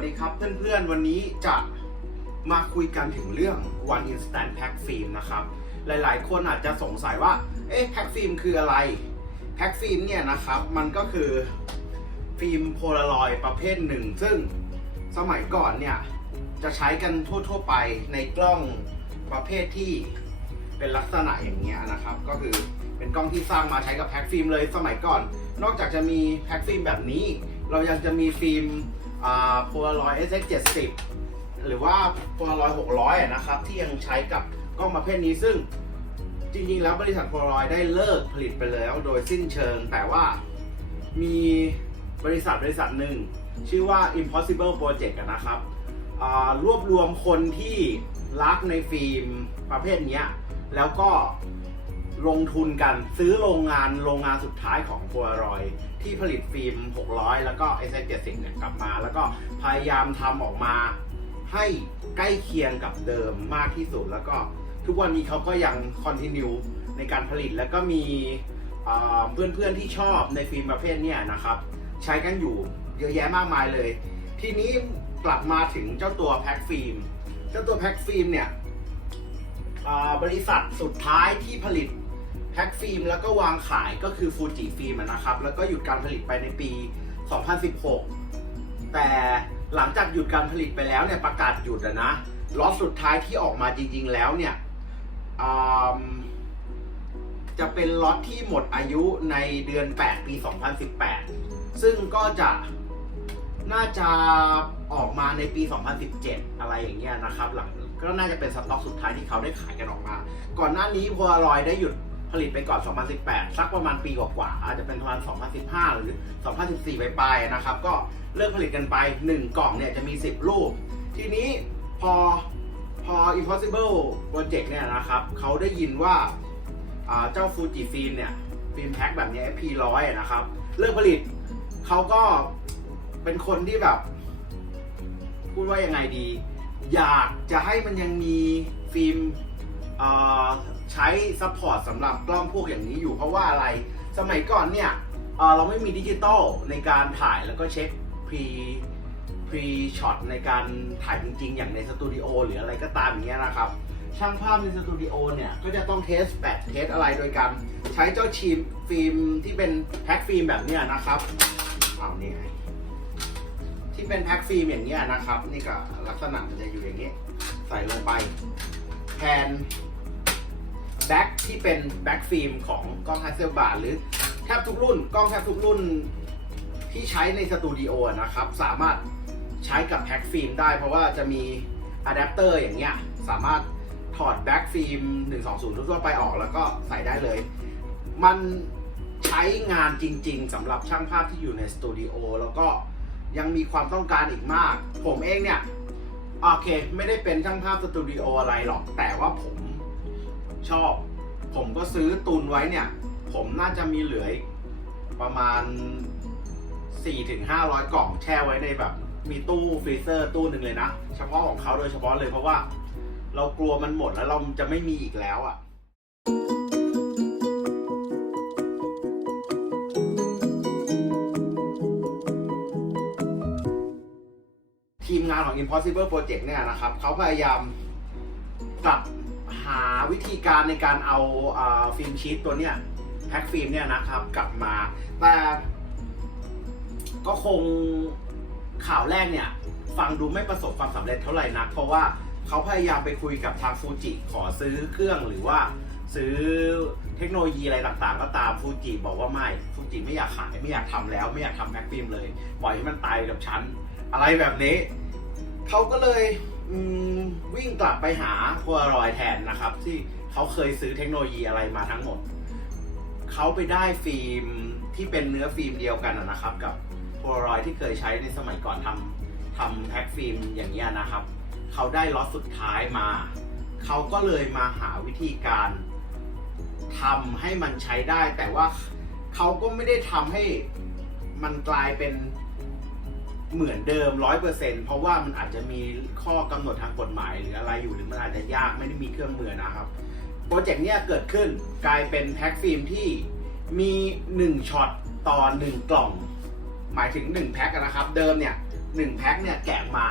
วัสดีครับเพื่อนๆ วันนี้จะมาคุยกันถึงเรื่อง One Instant Pack Film นะครับ หลายๆ คนอาจจะสงสัยว่า เอ๊ะแพ็กฟิล์มคืออะไรแพ็กฟิล์มเนี่ยนะครับ มันก็คือฟิล์มโพลารอยด์ประเภทหนึ่ง ซึ่งสมัยก่อนเนี่ย จะใช้กันทั่วๆ ไปในกล้องประเภทที่เป็นลักษณะอย่างเงี้ยนะครับ ก็คือเป็นกล้องที่สร้างมาใช้กับแพ็กฟิล์มเลยสมัยก่อน นอกจากจะมีแพ็กฟิล์มแบบนี้ เรายังจะมีฟิล์ม โพลารอยด์ SX70 หรือว่าโพลารอยด์600นะครับ ที่ยังใช้กับกล้องประเภทนี้ซึ่งจริงๆ แล้วบริษัทโพลารอยด์ได้เลิกผลิตไปแล้วโดยสิ้นเชิง แต่ว่ามีบริษัทบริษัทหนึ่ง ชื่อว่า Impossible Project นะครับรวบรวมคนที่รักในฟิล์มประเภทนี้แล้วก็ ลงทุนกันซื้อโรงงานโรงงานสุดท้ายของโพลารอยที่ผลิตฟิล์ม 600 แล้วก็ SX70 เนี่ยกลับมา แล้วก็พยายามทำออกมาให้ใกล้เคียงกับเดิมมากที่สุด แล้วก็ทุกวันนี้เขาก็ยังคอนติเนียในการผลิตแล้วก็มีเพื่อนๆที่ชอบในฟิล์มประเภทนี้นะครับ ใช้กันอยู่เยอะแยะมากมายเลย ทีนี้กลับมาถึงเจ้าตัวแพ็คฟิล์ม เจ้าตัวแพ็คฟิล์มเนี่ยบริษัทสุดท้ายที่ผลิต แพ็คฟิล์มแล้วก็วางขายก็คือฟูจิฟิล์มนะครับ แล้วก็หยุดการผลิตไปในปี 2016 แต่หลังจากหยุดการผลิตไปแล้วเนี่ยประกาศหยุดนะล็อตสุดท้ายที่ออกมาจริง ๆ แล้วเนี่ยจะเป็นล็อตที่หมดอายุในเดือน 8 ปี 2018 ซึ่งก็จะน่าจะออกมาในปี 2017 อะไรอย่างเงี้ยนะครับ หลังก็น่าจะเป็นสต็อกสุดท้ายที่เขาได้ขายกันออกมา ก่อนหน้านี้พลารอยได้หยุด ผลิตไปก่อน 2018 สักประมาณปีกว่าๆอาจจะเป็นประมาณ 2015 หรือ 2014 ไปปลายนะครับ ก็เลิกผลิตกันไป 1 กล่องเนี่ยจะมี 10 รูป ทีนี้พอพอ Impossible Project เนี่ยนะครับเขาได้ยินว่าเจ้าฟูจิฟิล์มเนี่ยฟิล์มแพ็คแบบเนี้ย FP100 อนะครับ เลิกผลิตเขาก็เป็นคนที่แบบ พูดว่ายังไงดี อยากจะให้มันยังมีฟิล์ม ใช้ซัพพอร์ตสำหรับกล้องพวกอย่างนี้อยู่เพราะว่าอะไร สมัยก่อนเนี่ยเเราไม่มีดิจิตอลในการถ่ายแล้วก็เช็คพรีพรีช็อตในการถ่ายจริงๆ อย่างในสตูดิโอหรืออะไรก็ตามอย่างเงี้ยนะครับ ช่างภาพในสตูดิโอเนี่ย ก็จะต้องเทสแปดเทสอะไรโดยการใช้เจ้าชีมฟิล์มที่เป็นแพ็คฟิล์มแบบเนี้ยนะครับเอานี่ไงที่เป็นแพ็คฟิล์มอย่างเงี้ยนะครับ นี่ก็ลักษณะมันจะอยู่อย่างนี้ยใส่ลงไปแทน แบ็คที่เป็นแบ็คฟิล์มของกล้องฮัสเซลบาร์หรือแทบทุกรุ่นกล้องแทบทุกรุ่นที่ใช้ในสตูดิโอนะครับ สามารถใช้กับแพ็คฟิล์มได้เพราะว่าจะมีอะแดปเตอร์อย่างเงี้ยสามารถถอดแบ็คฟิล์ม 120 ทั่วไปออกแล้วก็ใส่ได้เลย มันใช้งานจริง ๆสำหรับช่างภาพที่อยู่ในสตูดิโอแล้วก็ยังมีความต้องการอีกมาก ผมเองเนี่ย โอเค ไม่ได้เป็นช่างภาพสตูดิโออะไรหรอก แต่ว่าผม ชอบ ผมก็ซื้อตุนไว้เนี่ย ผมน่าจะมีเหลือประมาณ 4-500 กล่องแช่ไว้ในแบบ มีตู้ฟรีเซอร์ตู้หนึ่งเลยนะ เฉพาะของเขาโดยเฉพาะเลยเพราะว่า เรากลัวมันหมดแล้วเราจะไม่มีอีกแล้วอะทีมงานของ Impossible Project เนี่ยนะครับเขาพยายามกลับาวิธีการในการเอาอาฟิล์มชีตตัวเนี้ยแพ็คฟิล์มเนี่ยนะครับกลับมา แต่ก็คงข่าวแรกเนี่ย ฟังดูไม่ประสบความสำเร็จเท่าไหร่นัก เพราะว่าเขาพยายามไปคุยกับทางฟูจิขอซื้อเครื่องหรือว่าซื้อเทคโนโลยีอะไรต่างๆ ก็ตามฟูจิบอกว่าไม่ฟูจิไม่อยากขายไม่อยากทำแล้ว ไม่อยากทำแพ็คฟิล์มเลยปล่อยให้มันตายกับฉัน อะไรแบบนี้ เขาก็เลย วิ่งกลับไปหาโพลารอยแทนนะครับ ที่เขาเคยซื้อเทคโนโลยีอะไรมาทั้งหมด เขาไปได้ฟิล์มที่เป็นเนื้อฟิล์มเดียวกันนะครับ กับโพลารอยที่เคยใช้ในสมัยก่อนทำทำแพ็คฟิล์มอย่างนี้ยนะครับ เขาได้ล็อตสุดท้ายมา เขาก็เลยมาหาวิธีการทำให้มันใช้ได้ แต่ว่าเขาก็ไม่ได้ทำให้มันกลายเป็น เหมือนเดิมร้อยเปอร์เซ็นเพราะว่ามันอาจจะมีข้อกำหนดทางกฎหมายหรืออะไรอยู่หรือมันอาจจะยากไม่ได้มีเครื่องมือนะครับโปรเจกต์เนี้ยเกิดขึ้นกลายเป็นแพ็คฟิล์มที่มี 1ช็อตต่อ 1 กล่อง หมายถึง 1 แพ็คนะครับ เดิมเนี่ย1แพ็คเนี่ยแกะมา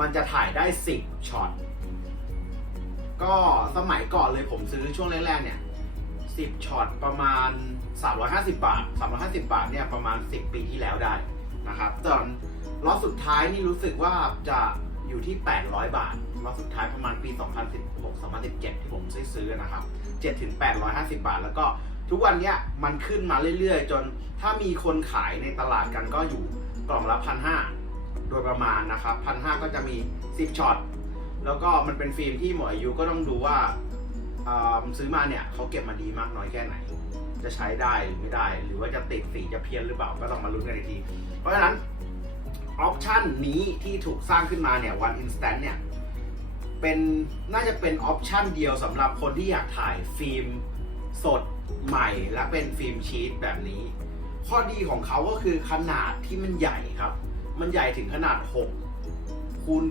มันจะถ่ายได้ 10ช็อตก็สมัยก่อนเลยผมซื้อช่วงแรกๆเนี่ย10ช็อตประมาณ 350 บาท 350 บาทเนี่ยประมาณ 10 ปีที่แล้วได้ นะครับตอนล็อตสุดท้ายนี่รู้สึกว่าจะอยู่ที่ 800 บาทล็อตสุดท้ายประมาณปี 2016 2017 ที่ผมซื้อนะครับ7ถึง850 บาท แล้วก็ทุกวันเนี้ยมันขึ้นมาเรื่อยๆ จนถ้ามีคนขายในตลาดกันก็อยู่กล่องละพันห้าโดยประมาณนะครับพันห้าก็จะมี 10ช็อตแล้วก็มันเป็นฟิล์มที่หมดอายุก็ต้องดูว่าอ่าซื้อมาเนี่ยเขาเก็บมาดีมากน้อยแค่ไหน จะใช้ได้หรือไม่ได้ หรือว่าจะติดสีจะเพี้ยนหรือเปล่าก็ต้องมาลุ้นกันอีกที เพราะฉะนั้นออปชันนี้ที่ถูกสร้างขึ้นมาเนี่ย One Instant เนี่ยเป็นน่าจะเป็นออปชันเดียวสำหรับคนที่อยากถ่ายฟิล์มสดใหม่และเป็นฟิล์มชีตแบบนี้ ข้อดีของเขาก็คือขนาดที่มันใหญ่ครับ มันใหญ่ถึงขนาด 6 คูณ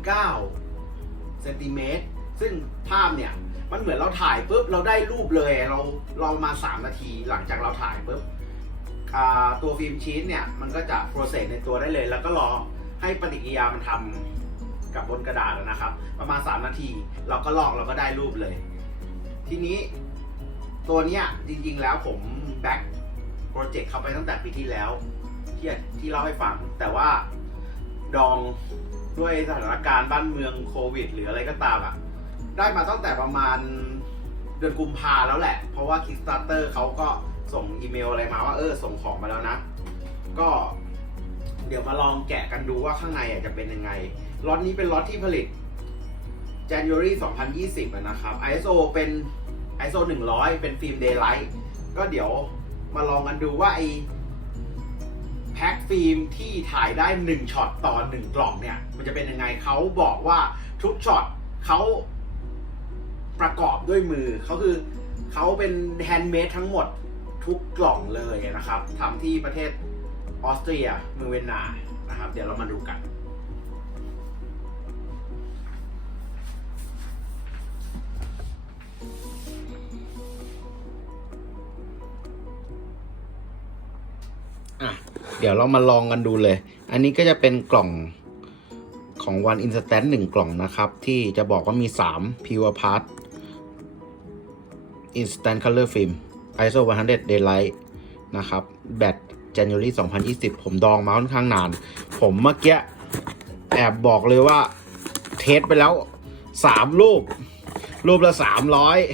9เซนติเมตร ซึ่งภาพเนี่ยมันเหมือนเราถ่ายปุ๊บเราได้รูปเลยเราเรามา 3 นาทีหลังจากเราถ่ายปุ๊บตัวฟิล์มชีตเนี่ยมันก็จะโปรเซสในตัวได้เลย แล้วก็รอให้ปฏิกิริยามันทำกับบนกระดาษนะครับ ประมาณ 3 นาที เราก็ลอกเราก็ได้รูปเลย ทีนี้ตัวเนี้ยจริงๆแล้วผมแบ็กโปรเจกต์เข้าไปตั้งแต่ปีที่แล้วที่ที่เล่าให้ฟัง แต่ว่าดองด้วยสถานการณ์บ้านเมืองโควิด หรืออะไรก็ตามอะ ได้มาตั้งแต่ประมาณเดือนกุมภาแล้วแหละ เพราะว่า Kickstarter เขาก็ส่งอีเมลอะไรมาว่าเออส่งของมาแล้วนะ ก็เดี๋ยวมาลองแกะกันดูว่าข้างในอจะเป็นยังไงล็อตนี้เป็นล็อตที่ผลิต January 2020นะครับ ISO เป็น ISO 100 เป็นฟิล์ม Daylight ก็เดี๋ยวมาลองกันดูว่าไอแพ็คฟิล์มที่ถ่ายได้ 1ช็อตต่อ 1 กล่องเนี่ย มันจะเป็นยังไงเขาบอกว่าทุกช็อตเขา ประกอบด้วยมือเขาคือเขาเป็นแฮนด์เมดทั้งหมดทุกกล่องเลยนะครับทำที่ประเทศออสเตรียเมืองเวียนนานะครับ เดี๋ยวเรามาดูกันอะเดี๋ยวเรามาลองกันดูเลย อันนี้ก็จะเป็นกล่องของ One Instant 1กล่องนะครับ ที่จะบอกว่ามี3 Pure Part Instant Color Film ISO 100 Daylight นะครับ แบต January 2020 ผมดองมาค่อนข้างนาน ผมเมื่อกี้แอบบอกเลยว่า เทสไปแล้ว 3 รูป รูปละ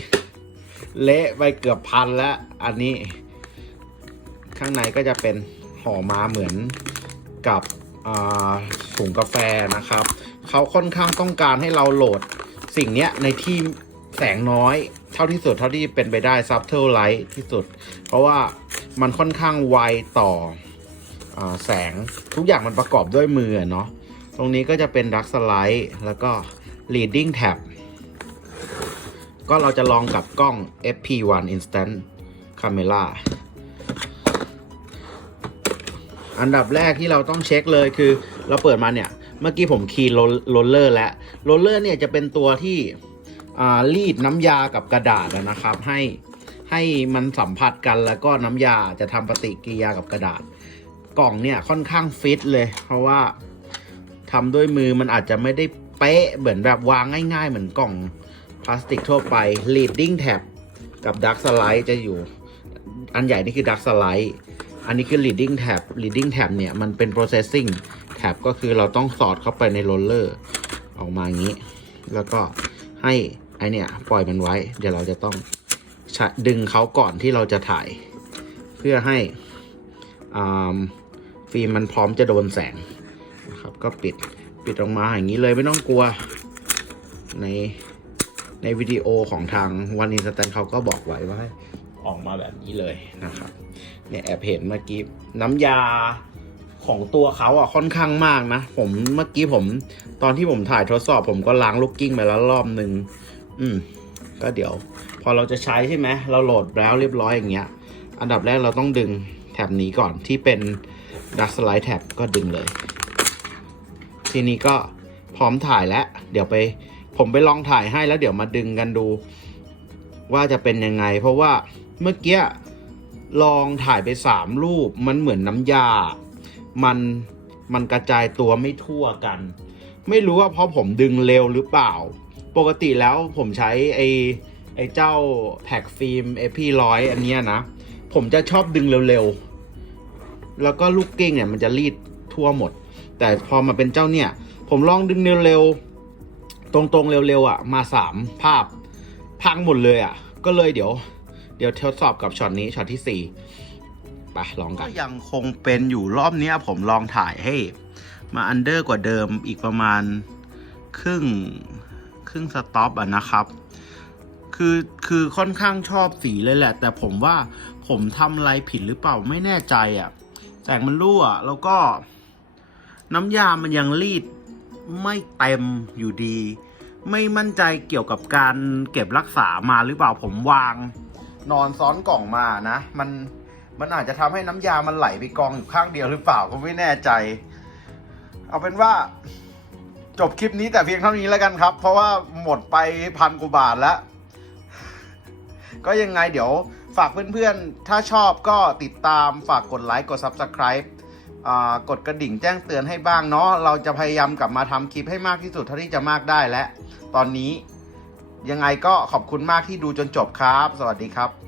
300 เละไปเกือบพันแล้ว อันนี้ ข้างในก็จะเป็นห่อมาเหมือนกับถุงกาแฟนะครับ เขาค่อนข้างต้องการให้เราโหลดสิ่งนี้ในที่แสงน้อย เท่าที่สุดเท่าที่เป็นไปได้ subtle light ที่สุด เพราะว่ามันค่อนข้างไวต่ออแสงทุกอย่างมันประกอบด้วยมือเนาะตรงนี้ก็จะเป็น dark slide แล้วก็ leading tab ก็เราจะลองกับกล้อง FP1 instant camera อันดับแรกที่เราต้องเช็คเลยคือเราเปิดมาเนี่ย เมื่อกี้ผมคีย์โรลเลอร์แล้วโรลเลอร์เนี่ยจะเป็นตัวที่ รีดน้ำยากับกระดาษนะครับ ให้ให้มันสัมผัสกันแล้วก็น้ำยาจะทำปฏิกิริยากับกระดาษ กล่องเนี่ยค่อนข้างฟิตเลย เพราะว่าทำด้วยมือมันอาจจะไม่ได้เป๊ะเหมือนแบบวางง่ายๆ เหมือนกล่องพลาสติกทั่วไป leading tab กับ dark slide จะอยู่ อันใหญ่นี่คือ dark slide อันนี้คือ leading tab leading tab เนี่ยมันเป็น processing tab ก็คือเราต้องสอดเข้าไปในโรลเลอร์ออกมาอย่างนี้ แล้วก็ให้ เนี่ยปล่อยมันไว้ เดี๋ยวเราจะต้องดึงเขาก่อนที่เราจะถ่าย เพื่อให้ฟิล์มมันพร้อมจะโดนแสงนะครับ ก็ปิดปิดออกมาอย่างนี้เลยไม่ต้องกลัว ในในวิดีโอของทางวันอินสแตนเขาก็บอกไว้ว่าออกมาแบบนี้เลยนะครับเนี่ยแอบเห็นเมื่อกี้น้ำยาของตัวเขาอะค่อนข้างมากนะ ผมเมื่อกี้ผมตอนที่ผมถ่ายทดสอบผมก็ล้างลูกกิ้งไปแล้วรอบหนึ่ง อืม ก็เดี๋ยว พอเราจะใช้ใช่ไหมเราโหลดแล้วเรียบร้อยอย่างเงี้ย อันดับแรกเราต้องดึงแท็บนี้ก่อนที่เป็น Dark Slide Tab ก็ดึงเลย ทีนี้ก็พร้อมถ่ายแล้ว เดี๋ยวไป ผมไปลองถ่ายให้แล้วเดี๋ยวมาดึงกันดู ว่าจะเป็นยังไง เพราะว่าเมื่อกี้ลองถ่ายไปสามรูป มันเหมือนน้ำยา มันมันกระจายตัวไม่ทั่วกัน ไม่รู้ว่าเพราะผมดึงเร็วหรือเปล่า ปกติแล้วผมใช้ไอไอเจ้าแท็กฟิล์มเอพีร้อยอันเนี้ยนะ ผมจะชอบดึงเร็วๆ แล้วก็ลูกกิ้งเนี่ยมันจะรีดทั่วหมด แต่พอมาเป็นเจ้าเนี่ย ผมลองดึงเร็วๆ ตรงๆ เร็วๆอะ มาสามภาพพังหมดเลยอะ ก็เลยเดี๋ยว เดี๋ยวทดสอบกับช็อตนี้ช็อตที่สี่ไปลองกันก็ยังคงเป็นอยู่รอบเนี้ยผมลองถ่ายให้ มาอันเดอร์กว่าเดิมอีกประมาณครึ่ง ครึ่งสต็อปอะนะครับ คือคือค่อนข้างชอบสีเลยแหละ แต่ผมว่าผมทำอะไรผิดหรือเปล่าไม่แน่ใจอะแสงมันรั่วแล้วก็ น้ำยามันยังรีดไม่เต็มอยู่ดี ไม่มั่นใจเกี่ยวกับการเก็บรักษามาหรือเปล่าผมวาง นอนซ้อนกล่องมานะ มันมันอาจจะทำให้น้ำยามันไหลไปกองอยู่ข้างเดียวหรือเปล่าก็ไม่แน่ใจ เอาเป็นว่า จบคลิปนี้แต่เพียงเท่านี้แล้วกันครับ เพราะว่าหมดไปพันกว่าบาทแล้ว ก็ยังไงเดี๋ยวฝากเพื่อนๆ ถ้าชอบก็ติดตามฝากกดไลค์กด Subscribe กดกระดิ่งแจ้งเตือนให้บ้างเนาะเราจะพยายามกลับมาทำคลิปให้มากที่สุดเท่าที่จะมากได้และ ตอนนี้ยังไงก็ขอบคุณมากที่ดูจนจบครับ สวัสดีครับ